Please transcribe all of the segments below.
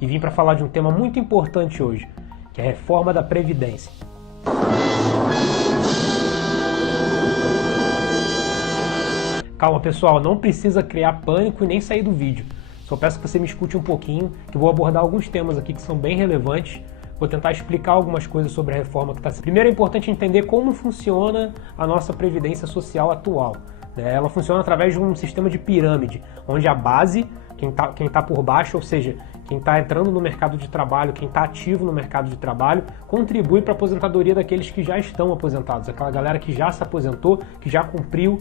e vim para falar de um tema muito importante hoje, que é a reforma da Previdência. Calma pessoal, não precisa criar pânico e nem sair do vídeo. Só peço que você me escute um pouquinho, que eu vou abordar alguns temas aqui que são bem relevantes. Vou tentar explicar algumas coisas sobre a reforma que está sendo. Primeiro é importante entender como funciona a nossa previdência social atual. Ela funciona através de um sistema de pirâmide, onde a base, quem tá por baixo, ou seja, quem está entrando no mercado de trabalho, quem está ativo no mercado de trabalho, contribui para a aposentadoria daqueles que já estão aposentados, aquela galera que já se aposentou, que já cumpriu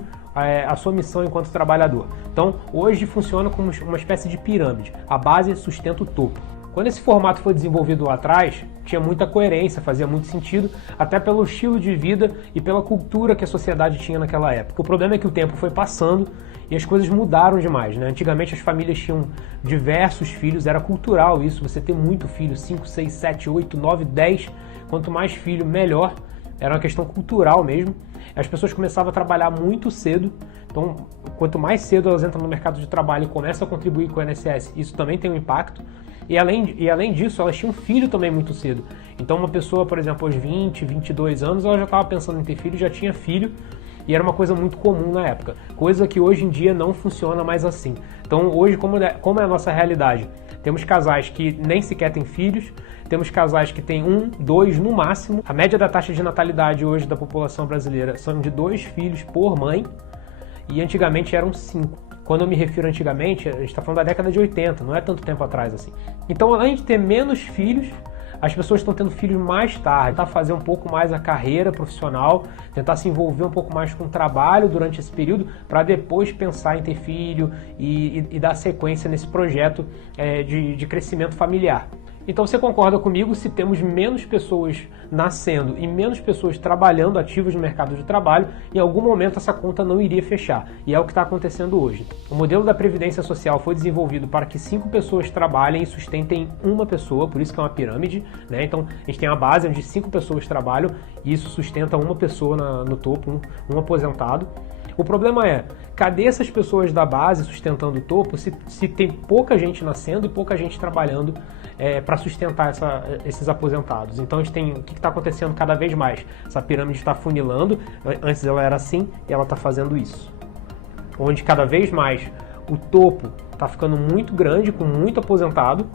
a sua missão enquanto trabalhador. Então, hoje funciona como uma espécie de pirâmide. A base sustenta o topo. Quando esse formato foi desenvolvido lá atrás, tinha muita coerência, fazia muito sentido, até pelo estilo de vida e pela cultura que a sociedade tinha naquela época. O problema é que o tempo foi passando e as coisas mudaram demais, né? Antigamente as famílias tinham diversos filhos, era cultural isso, você ter muito filho, 5, 6, 7, 8, 9, 10, quanto mais filho, melhor. Era uma questão cultural mesmo. As pessoas começavam a trabalhar muito cedo, então quanto mais cedo elas entram no mercado de trabalho e começam a contribuir com o INSS, isso também tem um impacto. E além disso, elas tinham filho também muito cedo. Então uma pessoa, por exemplo, aos 20, 22 anos, ela já estava pensando em ter filho, já tinha filho, e era uma coisa muito comum na época. Coisa que hoje em dia não funciona mais assim. Então hoje, como é a nossa realidade? Temos casais que nem sequer têm filhos, temos casais que têm 1, 2 no máximo. A média da taxa de natalidade hoje da população brasileira são de 2 filhos por mãe, e antigamente eram 5. Quando eu me refiro a antigamente, a gente está falando da década de 80, não é tanto tempo atrás assim. Então, além de ter menos filhos, as pessoas estão tendo filhos mais tarde, tentar fazer um pouco mais a carreira profissional, tentar se envolver um pouco mais com o trabalho durante esse período, para depois pensar em ter filho e dar sequência nesse projeto de crescimento familiar. Então você concorda comigo, se temos menos pessoas nascendo e menos pessoas trabalhando ativas no mercado de trabalho, em algum momento essa conta não iria fechar. E é o que está acontecendo hoje. O modelo da Previdência Social foi desenvolvido para que 5 pessoas trabalhem e sustentem uma pessoa, por isso que é uma pirâmide, né? Então a gente tem uma base onde 5 pessoas trabalham e isso sustenta uma pessoa no topo, um aposentado. O problema é, cadê essas pessoas da base sustentando o topo se tem pouca gente nascendo e pouca gente trabalhando para sustentar esses aposentados? Então a gente tem o que está acontecendo cada vez mais. Essa pirâmide está funilando, antes ela era assim e ela está fazendo isso. Onde cada vez mais o topo está ficando muito grande, com muito aposentado,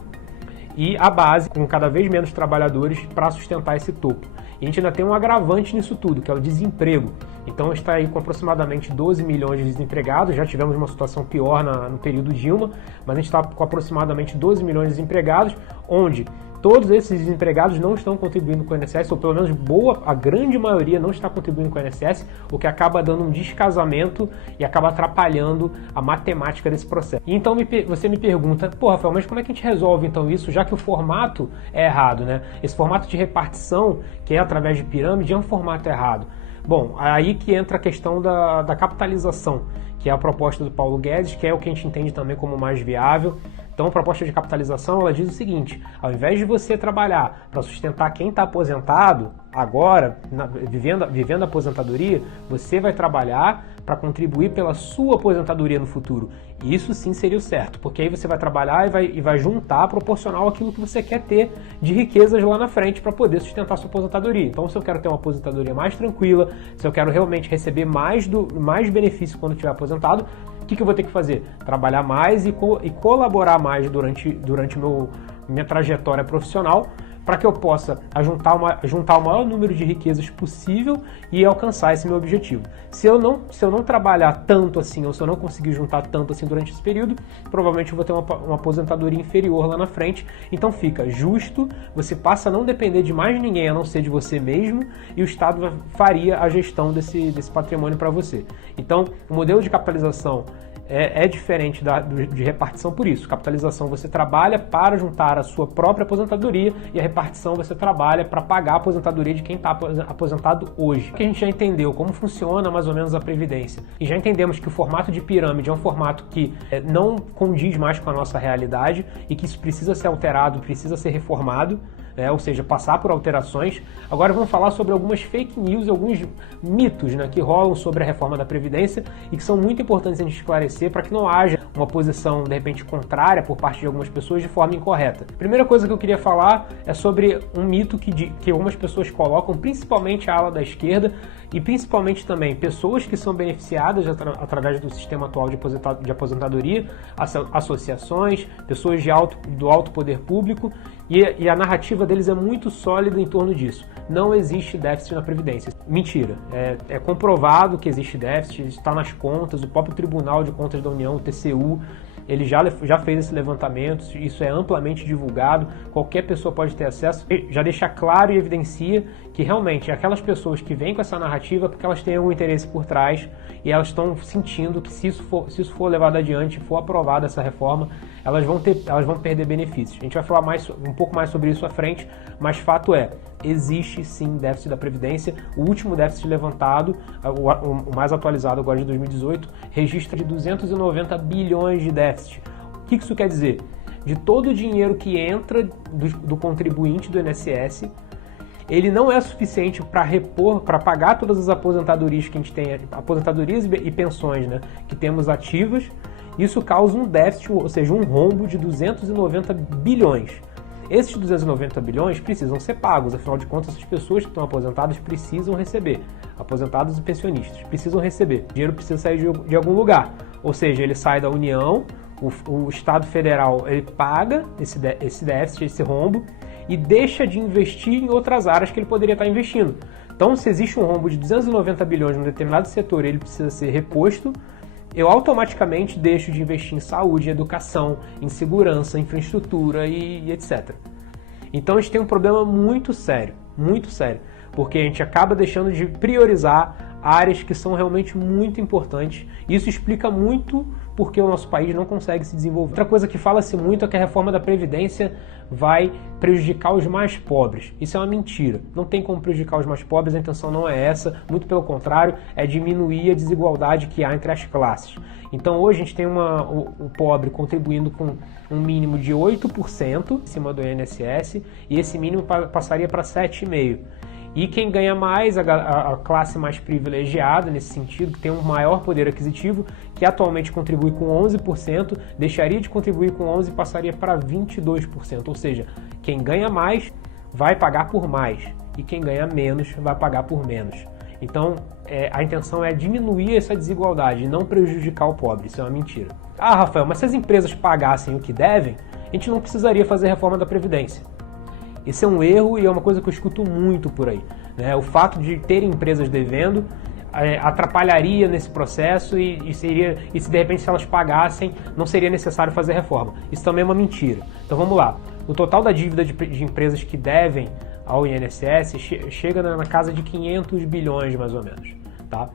e a base com cada vez menos trabalhadores para sustentar esse topo. E a gente ainda tem um agravante nisso tudo, que é o desemprego. Então está aí com aproximadamente 12 milhões de desempregados, já tivemos uma situação pior no período Dilma, mas a gente está com aproximadamente 12 milhões de desempregados, onde todos esses desempregados não estão contribuindo com o INSS, ou pelo menos a grande maioria não está contribuindo com o INSS, o que acaba dando um descasamento e acaba atrapalhando a matemática desse processo. E então você me pergunta, pô, Rafael, mas como é que a gente resolve então isso, já que o formato é errado, né? Esse formato de repartição, que é através de pirâmide, é um formato errado. Bom, aí que entra a questão da capitalização, que é a proposta do Paulo Guedes, que é o que a gente entende também como mais viável. Então a proposta de capitalização, ela diz o seguinte: ao invés de você trabalhar para sustentar quem está aposentado agora, vivendo a aposentadoria, você vai trabalhar para contribuir pela sua aposentadoria no futuro. E isso sim seria o certo, porque aí você vai trabalhar e vai juntar proporcional àquilo que você quer ter de riquezas lá na frente para poder sustentar a sua aposentadoria. Então, se eu quero ter uma aposentadoria mais tranquila, se eu quero realmente receber mais benefício quando estiver aposentado, o que eu vou ter que fazer? Trabalhar mais e colaborar mais durante minha trajetória profissional, para que eu possa juntar o maior número de riquezas possível e alcançar esse meu objetivo. Se eu não trabalhar tanto assim, ou se eu não conseguir juntar tanto assim durante esse período, provavelmente eu vou ter uma aposentadoria inferior lá na frente. Então fica justo, você passa a não depender de mais ninguém a não ser de você mesmo, e o Estado faria a gestão desse patrimônio para você. Então o modelo de capitalização é diferente de repartição por isso. Capitalização você trabalha para juntar a sua própria aposentadoria, e a repartição você trabalha para pagar a aposentadoria de quem está aposentado hoje. Que a gente já entendeu como funciona mais ou menos a Previdência, e já entendemos que o formato de pirâmide é um formato que não condiz mais com a nossa realidade e que isso precisa ser alterado, precisa ser reformado. ou seja, passar por alterações. Agora vamos falar sobre algumas fake news e alguns mitos, né, que rolam sobre a reforma da Previdência e que são muito importantes a gente esclarecer para que não haja uma posição, de repente, contrária por parte de algumas pessoas de forma incorreta. Primeira coisa que eu queria falar é sobre um mito que algumas pessoas colocam, principalmente a ala da esquerda e principalmente também pessoas que são beneficiadas através do sistema atual de aposentadoria, associações, pessoas do alto poder público, e a narrativa deles é muito sólida em torno disso. Não existe déficit na Previdência. Mentira. É comprovado que existe déficit, está nas contas, o próprio Tribunal de Contas da União, o TCU, ele já fez esse levantamento, isso é amplamente divulgado, qualquer pessoa pode ter acesso, já deixa claro e evidencia que realmente aquelas pessoas que vêm com essa narrativa porque elas têm algum interesse por trás e elas estão sentindo que se isso for levado adiante, for aprovada essa reforma, elas vão perder benefícios. A gente vai falar um pouco mais sobre isso à frente, mas fato é, existe sim déficit da Previdência. O último déficit levantado, o mais atualizado agora de 2018, registra de 290 bilhões de déficit. O que isso quer dizer? De todo o dinheiro que entra do contribuinte do INSS, ele não é suficiente para repor, para pagar todas as aposentadorias que a gente tem, aposentadorias e pensões, né, que temos ativas. Isso causa um déficit, ou seja, um rombo de 290 bilhões. Esses 290 bilhões precisam ser pagos, afinal de contas, as pessoas que estão aposentadas precisam receber. Aposentados e pensionistas precisam receber. O dinheiro precisa sair de algum lugar. Ou seja, ele sai da União, o Estado Federal ele paga esse déficit, esse rombo, e deixa de investir em outras áreas que ele poderia estar investindo. Então, se existe um rombo de 290 bilhões em um determinado setor e ele precisa ser reposto, eu automaticamente deixo de investir em saúde, em educação, em segurança, infraestrutura e etc. Então a gente tem um problema muito sério, porque a gente acaba deixando de priorizar áreas que são realmente muito importantes. Isso explica muito porque o nosso país não consegue se desenvolver. Outra coisa que fala-se muito é que a reforma da Previdência vai prejudicar os mais pobres. Isso é uma mentira. Não tem como prejudicar os mais pobres, a intenção não é essa, muito pelo contrário, é diminuir a desigualdade que há entre as classes. Então hoje a gente tem o pobre contribuindo com um mínimo de 8% em cima do INSS, e esse mínimo passaria para 7,5%. E quem ganha mais, a classe mais privilegiada nesse sentido, que tem um maior poder aquisitivo, que atualmente contribui com 11%, deixaria de contribuir com 11% e passaria para 22%. Ou seja, quem ganha mais vai pagar por mais e quem ganha menos vai pagar por menos. Então, a intenção é diminuir essa desigualdade e não prejudicar o pobre. Isso é uma mentira. Ah, Rafael, mas se as empresas pagassem o que devem, a gente não precisaria fazer reforma da Previdência. Esse é um erro e é uma coisa que eu escuto muito por aí, né? O fato de ter empresas devendo atrapalharia nesse processo e se de repente se elas pagassem não seria necessário fazer reforma. Isso também é uma mentira. Então vamos lá. O total da dívida de empresas que devem ao INSS chega na casa de 500 bilhões mais ou menos. Tá?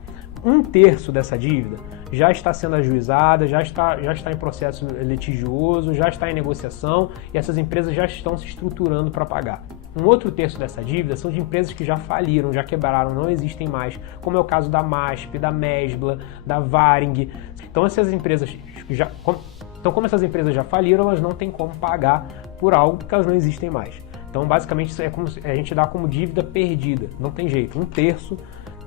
1/3 dessa dívida já está sendo ajuizada, já está em processo litigioso, já está em negociação e essas empresas já estão se estruturando para pagar. Um outro terço dessa dívida são de empresas que já faliram, já quebraram, não existem mais, como é o caso da MASP, da Mesbla, da Varig. Então como essas empresas já faliram, elas não têm como pagar por algo porque elas não existem mais. Então basicamente isso é como a gente dá como dívida perdida, não tem jeito, 1/3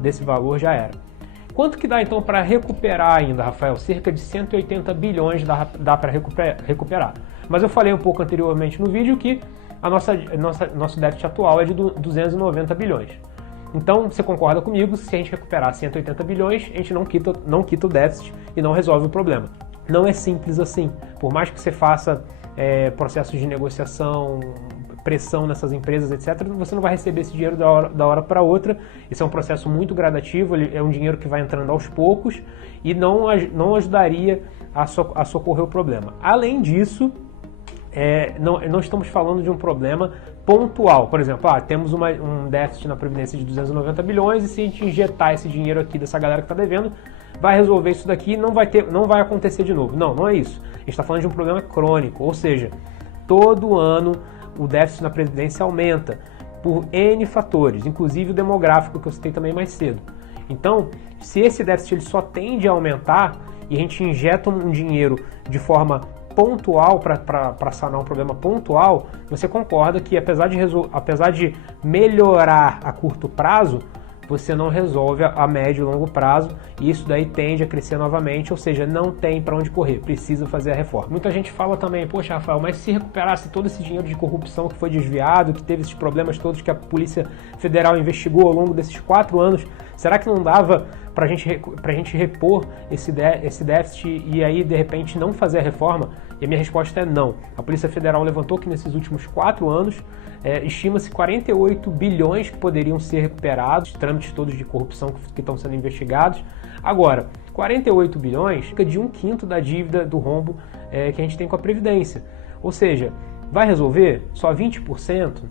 desse valor já era. Quanto que dá então para recuperar ainda, Rafael? Cerca de 180 bilhões dá para recuperar. Mas eu falei um pouco anteriormente no vídeo que nosso déficit atual é de 290 bilhões. Então, você concorda comigo, se a gente recuperar 180 bilhões, a gente não quita o déficit e não resolve o problema. Não é simples assim. Por mais que você faça processos de negociação, pressão nessas empresas, etc., você não vai receber esse dinheiro da hora para outra. Esse é um processo muito gradativo, é um dinheiro que vai entrando aos poucos e não ajudaria a socorrer o problema. Além disso, não estamos falando de um problema pontual. Por exemplo, temos um déficit na Previdência de 290 bilhões e se a gente injetar esse dinheiro aqui dessa galera que está devendo, vai resolver isso daqui e não vai acontecer de novo. Não é isso. A gente está falando de um problema crônico, ou seja, todo ano o déficit na Previdência aumenta por N fatores, inclusive o demográfico que eu citei também mais cedo. Então, se esse déficit ele só tende a aumentar e a gente injeta um dinheiro de forma pontual, para sanar um problema pontual, você concorda que apesar de melhorar a curto prazo, você não resolve a médio e longo prazo, e isso daí tende a crescer novamente, ou seja, não tem para onde correr, precisa fazer a reforma. Muita gente fala também, poxa, Rafael, mas se recuperasse todo esse dinheiro de corrupção que foi desviado, que teve esses problemas todos que a Polícia Federal investigou ao longo desses 4 anos, será que não dava para a gente repor esse déficit e aí, de repente, não fazer a reforma? E a minha resposta é não. A Polícia Federal levantou que nesses últimos 4 anos, estima-se 48 bilhões que poderiam ser recuperados, trâmites todos de corrupção que estão sendo investigados. Agora, 48 bilhões fica de 1/5 da dívida do rombo que a gente tem com a Previdência. Ou seja, vai resolver? Só 20%?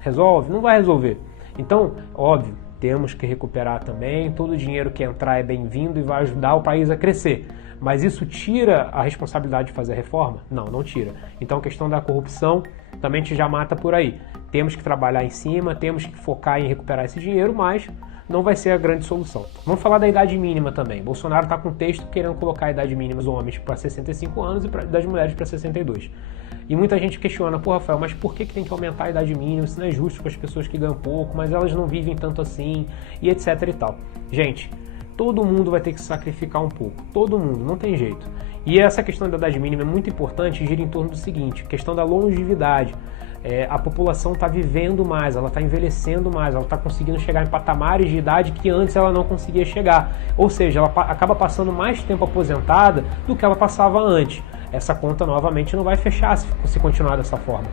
Resolve? Não vai resolver. Então, óbvio, temos que recuperar também, todo o dinheiro que entrar é bem-vindo e vai ajudar o país a crescer. Mas isso tira a responsabilidade de fazer a reforma? Não, não tira. Então a questão da corrupção também te já mata por aí. Temos que trabalhar em cima, temos que focar em recuperar esse dinheiro, mas não vai ser a grande solução. Vamos falar da idade mínima também. Bolsonaro está com um texto querendo colocar a idade mínima dos homens para 65 anos e das mulheres para 62. E muita gente questiona, pô, Rafael, mas por que tem que aumentar a idade mínima? Isso não é justo com as pessoas que ganham pouco, mas elas não vivem tanto assim, e etc e tal. Gente, todo mundo vai ter que se sacrificar um pouco, todo mundo, não tem jeito. E essa questão da idade mínima é muito importante e gira em torno do seguinte, questão da longevidade. A população está vivendo mais, ela está envelhecendo mais, ela está conseguindo chegar em patamares de idade que antes ela não conseguia chegar. Ou seja, ela acaba passando mais tempo aposentada do que ela passava antes. Essa conta novamente não vai fechar se continuar dessa forma.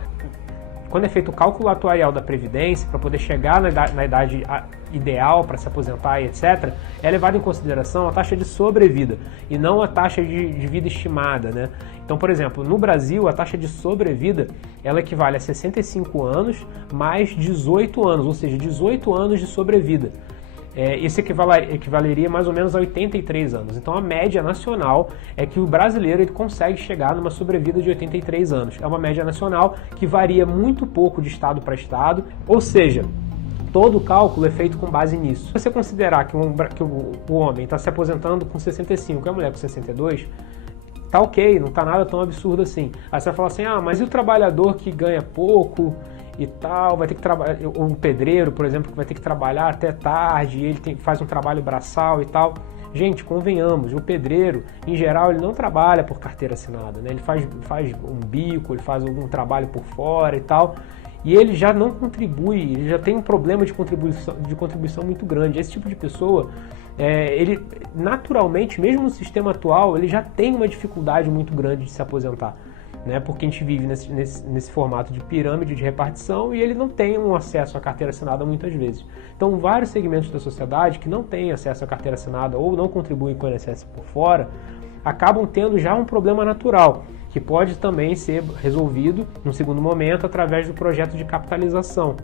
Quando é feito o cálculo atuarial da Previdência, para poder chegar na idade ideal para se aposentar e etc., é levado em consideração a taxa de sobrevida e não a taxa de vida estimada, né? Então, por exemplo, no Brasil, a taxa de sobrevida ela equivale a 65 anos mais 18 anos, ou seja, 18 anos de sobrevida. Isso equivaleria mais ou menos a 83 anos. Então a média nacional é que o brasileiro ele consegue chegar numa sobrevida de 83 anos. É uma média nacional que varia muito pouco de estado para estado, ou seja, todo o cálculo é feito com base nisso. Se você considerar que o homem está se aposentando com 65 e a mulher com 62, tá ok, não tá nada tão absurdo assim. Aí você vai falar assim, mas e o trabalhador que ganha pouco e tal, vai ter que trabalhar, ou um pedreiro, por exemplo, que vai ter que trabalhar até tarde, ele faz um trabalho braçal e tal. Gente, convenhamos, o pedreiro, em geral, ele não trabalha por carteira assinada, né? Ele faz um bico, ele faz algum trabalho por fora e tal, e ele já não contribui, ele já tem um problema de contribuição muito grande. Esse tipo de pessoa, ele naturalmente, mesmo no sistema atual, ele já tem uma dificuldade muito grande de se aposentar, né? Porque a gente vive nesse formato de pirâmide de repartição e ele não tem um acesso à carteira assinada muitas vezes. Então, vários segmentos da sociedade que não têm acesso à carteira assinada ou não contribuem com o INSS por fora, acabam tendo já um problema natural, que pode também ser resolvido, num segundo momento, através do projeto de capitalização,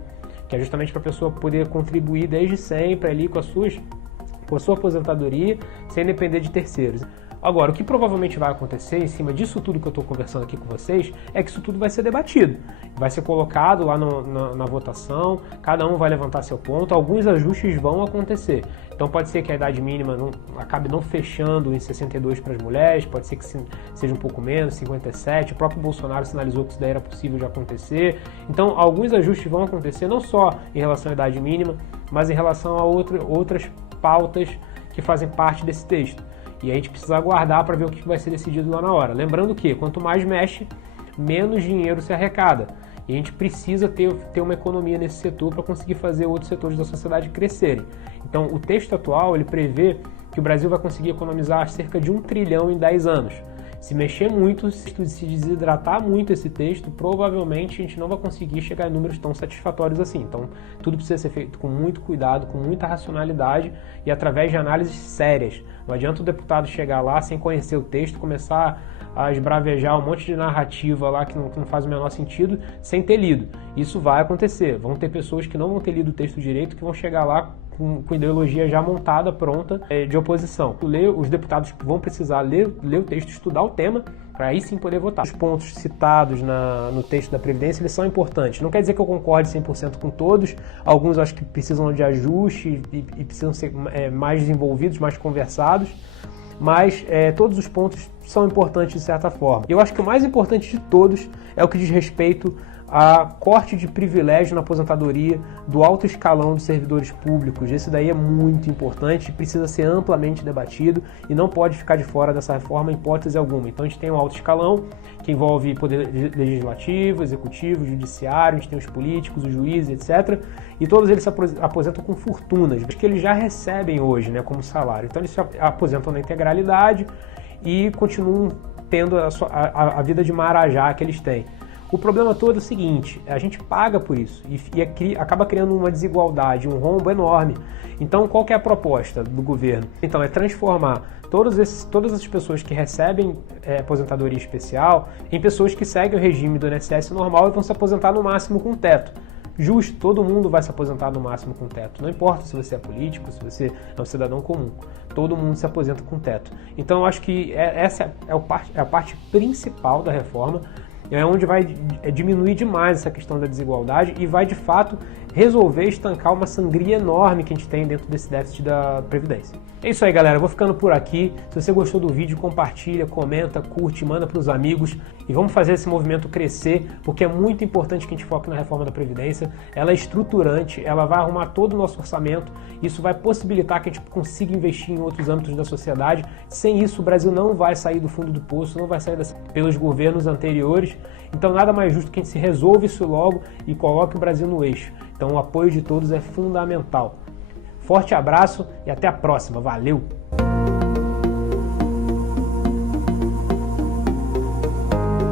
que é justamente para a pessoa poder contribuir desde sempre ali com a sua aposentadoria, sem depender de terceiros. Agora, o que provavelmente vai acontecer em cima disso tudo que eu estou conversando aqui com vocês é que isso tudo vai ser debatido. Vai ser colocado lá na votação, cada um vai levantar seu ponto, alguns ajustes vão acontecer. Então pode ser que a idade mínima acabe não fechando em 62 para as mulheres, pode ser que seja um pouco menos, 57. O próprio Bolsonaro sinalizou que isso daí era possível de acontecer. Então alguns ajustes vão acontecer não só em relação à idade mínima, mas em relação a outras pautas que fazem parte desse texto. E a gente precisa aguardar para ver o que vai ser decidido lá na hora. Lembrando que quanto mais mexe, menos dinheiro se arrecada. E a gente precisa ter uma economia nesse setor para conseguir fazer outros setores da sociedade crescerem. Então o texto atual ele prevê que o Brasil vai conseguir economizar cerca de 1 trilhão em 10 anos. Se mexer muito, se desidratar muito esse texto, provavelmente a gente não vai conseguir chegar em números tão satisfatórios assim. Então, tudo precisa ser feito com muito cuidado, com muita racionalidade e através de análises sérias. Não adianta o deputado chegar lá sem conhecer o texto, começar a esbravejar um monte de narrativa lá que não faz o menor sentido, sem ter lido. Isso vai acontecer. Vão ter pessoas que não vão ter lido o texto direito, que vão chegar lá com ideologia já montada, pronta, de oposição. Os deputados vão precisar ler o texto, estudar o tema, para aí sim poder votar. Os pontos citados no texto da Previdência, eles são importantes. Não quer dizer que eu concorde 100% com todos, alguns acho que precisam de ajuste e precisam ser mais desenvolvidos, mais conversados, mas todos os pontos são importantes de certa forma. Eu acho que o mais importante de todos é o que diz respeito a corte de privilégio na aposentadoria do alto escalão dos servidores públicos. Esse daí é muito importante, precisa ser amplamente debatido e não pode ficar de fora dessa reforma em hipótese alguma. Então a gente tem um alto escalão que envolve poder legislativo, executivo, judiciário, a gente tem os políticos, os juízes, etc. E todos eles se aposentam com fortunas, que eles já recebem hoje, né, como salário. Então eles se aposentam na integralidade e continuam tendo a vida de marajá que eles têm. O problema todo é o seguinte, a gente paga por isso e acaba criando uma desigualdade, um rombo enorme. Então, qual que é a proposta do governo? Então, é transformar todas as pessoas que recebem aposentadoria especial em pessoas que seguem o regime do INSS normal e vão se aposentar no máximo com teto. Justo, todo mundo vai se aposentar no máximo com teto. Não importa se você é político, se você é um cidadão comum. Todo mundo se aposenta com teto. Então, eu acho que essa é a parte principal da reforma. É onde vai diminuir demais essa questão da desigualdade e vai, de fato, resolver estancar uma sangria enorme que a gente tem dentro desse déficit da Previdência. É isso aí, galera. Eu vou ficando por aqui. Se você gostou do vídeo, compartilha, comenta, curte, manda para os amigos e vamos fazer esse movimento crescer, porque é muito importante que a gente foque na reforma da Previdência. Ela é estruturante, ela vai arrumar todo o nosso orçamento. Isso vai possibilitar que a gente consiga investir em outros âmbitos da sociedade. Sem isso, o Brasil não vai sair do fundo do poço, não vai sair pelos governos anteriores. Então, nada mais justo que a gente se resolva isso logo e coloque o Brasil no eixo. Então, o apoio de todos é fundamental. Forte abraço e até a próxima. Valeu!